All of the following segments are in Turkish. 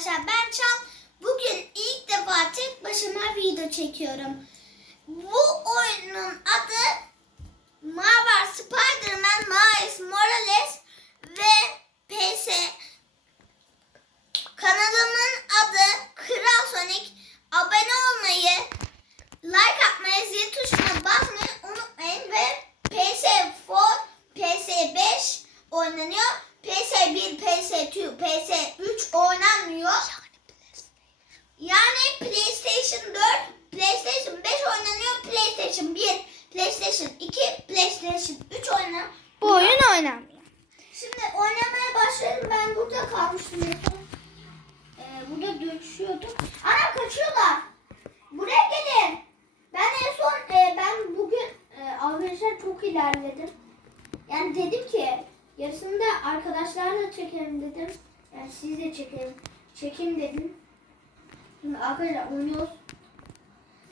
arkadaşlar ben Çal. Bugün ilk defa tek başıma video çekiyorum. Bu oyunun adı Marvel Spider-Man Miles Morales PlayStation 2, PlayStation 3 oynanıyor. Bu oyun oynanmıyor. Şimdi oynamaya başladım. Ben burada kalmıştım. Ee, burada dövüşüyordum. Ana kaçıyorlar. Buraya gelin. Ben en son e, ben bugün e, arkadaşlar çok ilerledim. Yani dedim ki yarısını da arkadaşlarla çekelim dedim. Yani siz de çekelim. Çekeyim dedim. Şimdi arkadaşlar oynuyoruz.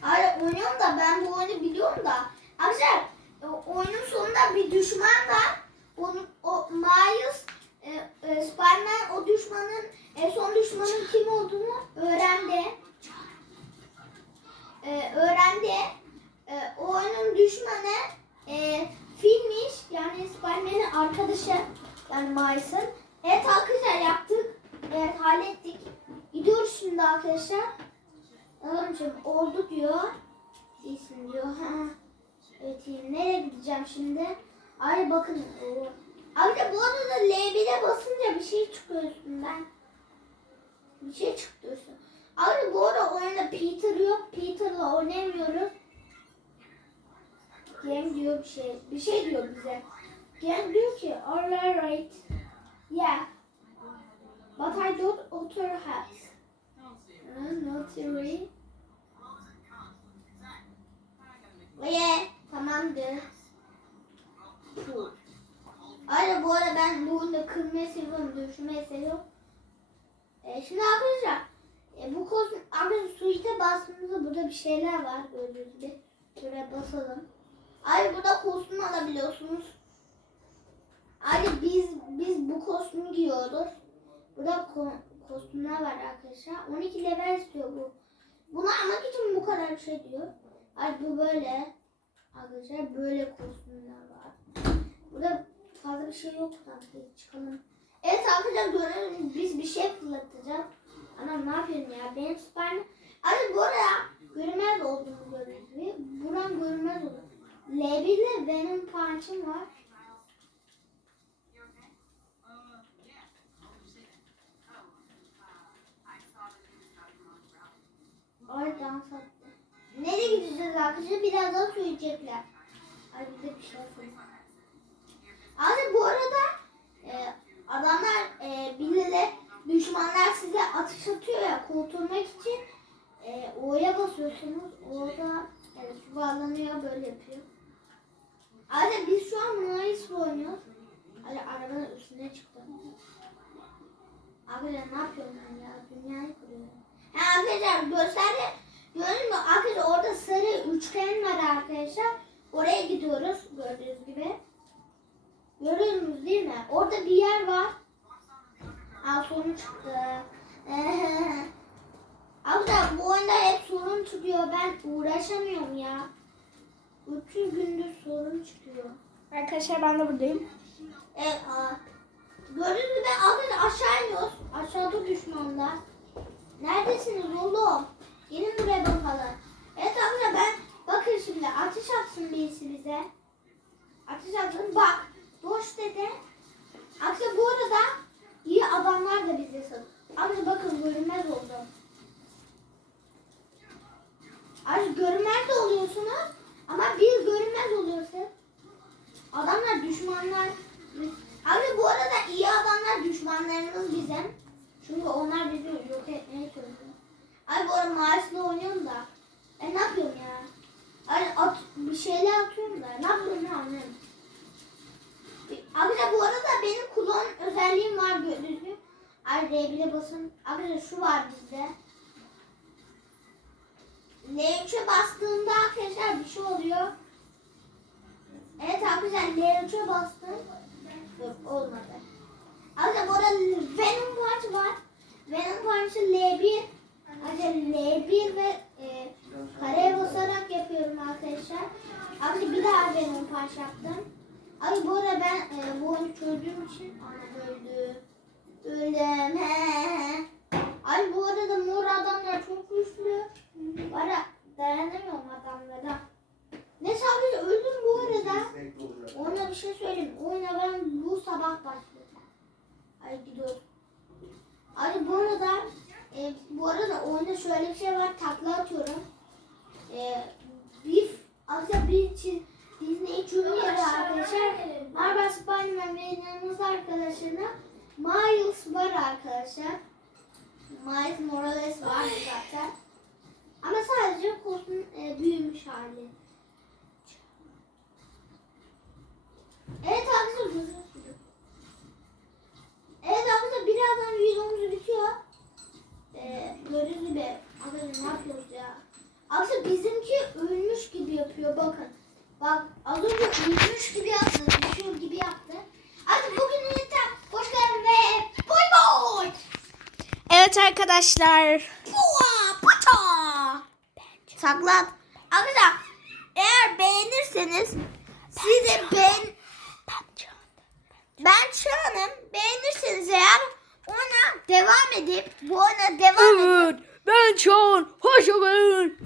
Hala oynuyorum da ben bu oyunu biliyorum da. Arkadaşlar e, oyunun sonunda bir düşman var. Onun, o Miles e, e, Spiderman o düşmanın e, son düşmanın kim olduğunu öğrendi. E, öğrendi. E, oyunun düşmanı e, filmiş yani Spiderman'in arkadaşı yani Miles'ın. Evet arkadaşlar yaptık. Evet hallettik. Gidiyoruz şimdi arkadaşlar. Şimdi oldu diyor. İyisin diyor. İyi. Nereye gideceğim şimdi? Ay bakın. Abi bu arada L1'e basınca bir şey çıkıyor üstünden. Bir şey çıktı üstüne. Abi bu arada oyunda Peter yok. Peter'la oynamıyoruz. Game diyor bir şey. Bir şey diyor bize. Game diyor ki alright. Yeah. But I don't alter hats. Uh, not really. Yeah, tamamdır. Puh. Ayrıca bu arada ben bu oyunda kırmayı seviyorum, dövüşmeyi seviyorum. E, şimdi arkadaşlar, e, bu kostüm, arkadaşlar suite bastığımızda burada bir şeyler var gördüğünüz gibi. Şöyle basalım. Ayrıca burada kostüm alabiliyorsunuz. Ayrıca biz biz bu kostümü giyiyoruz. Burada ko- kostümler var arkadaşlar. 12 level istiyor bu. Bunu almak için bu kadar bir şey diyor. Ay bu böyle. Arkadaşlar böyle kostümler var. Burada fazla bir şey yok sanki. Çıkalım. Evet arkadaşlar görelim biz bir şey fırlatacağız. Anam ne yapıyorum ya? Benim Spiderman... Abi bu arada görünmez olduğumu gördüğünüz gibi. Buram görünmez olur. L1 ile Venom Punch'ım var. Ay dans attı. Nereye gideceğiz arkadaşlar? Birazdan söyleyecekler. Bize bir şey söyle. Abi bu arada e, adamlar e, birileri düşmanlar size atış atıyor ya kurtulmak için e, O'ya basıyorsunuz. O'da yani yuvarlanıyor böyle yapıyor. Abi biz şu an Miles oynuyoruz. Hadi arabanın üstüne çıktım. Abi ne yapıyorum ben ya? Dünyayı kuruyorum. Ha, arkadaşlar gösterdi. Gördün mü? Arkadaşlar orada sarı üçgen var arkadaşlar. Oraya gidiyoruz gördüğünüz gibi. Görüyorsunuz değil mi? Orada bir yer var. Aa sorun çıktı. Arkadaşlar bu oyunda hep sorun çıkıyor. Ben uğraşamıyorum ya. 300 gündür sorun çıkıyor. Arkadaşlar ben de buradayım. Evet. Gördüğünüz gibi arkadaşlar aşağı iniyoruz. Aşağıda düşmanlar. Neredesiniz oğlum? Gelin buraya bakalım. Evet arkadaşlar ben bakın şimdi ateş atsın birisi bize. Ateş atsın bak. Boş dedi. Arkadaşlar bu arada iyi adamlar da bize satın. Arkadaşlar bakın görünmez oldu. Arkadaşlar görünmez de oluyorsunuz. Ama bir görünmez oluyorsun. Adamlar düşmanlar. Abi bu arada iyi adamlar düşmanlarımız bizim. Çünkü onlar bizi yok etmeye çalışıyor. Bu arada maaşla oynuyorum da. Ben ne yapıyorum ya? Ay at, bir şeyler atıyorum da. Ne yapıyorum ne anlıyorum. Arkadaşlar bu arada benim kulon özelliğim var gördüğünüz gibi. Ay R1'e basın. Arkadaşlar şu var bizde. L3'e bastığımda arkadaşlar bir şey oluyor. Evet arkadaşlar L3'e bastım. Yok olmadı. Arkadaşlar bu arada Venom Punch var. Venom Punch arkadaşlar L1 Arkadaşlar L1 ve e, kareye basarak yapıyorum arkadaşlar. Abi bir parç yaptım. Abi bu arada ben e, bu oyunu çözdüğüm için ana öldü. Öldüm. he. Abi bu arada mor adamlar çok güçlü. Bana dayanamıyorum adamlara. Ne sadece öldüm bu arada. Ona bir şey söyleyeyim. Oyuna ben bu sabah başladım. Ay gidiyorum. Ay bu arada e, bu arada oyunda şöyle bir şey var. Takla atıyorum. E, bir aslında bir çiz, Disney çoğu yeri arkadaşlar. Marvel Spider-Man ve yanımızda arkadaşlarına Miles var arkadaşlar. Miles Morales var zaten. Ama sadece kostüm e, büyümüş hali. Evet arkadaşlar. Evet arkadaşlar birazdan videomuz bitiyor. Ee, gördüğünüz gibi arkadaşlar ne yapıyoruz ya? Arkadaşlar bizimki ölmüş gibi yapıyor bakın. Bak az önce ölmüş gibi yaptı. Düşüyor gibi yaptı. Artık bugün yeter. Hoş geldin ve boy boy. Evet arkadaşlar. Pua pata. Saklan. Arkadaşlar eğer beğenirseniz siz de beğen ben Çağan'ım. Beğenirseniz eğer ona devam edip bu oyuna devam edip Evet ben Çağan. Hoş geldin.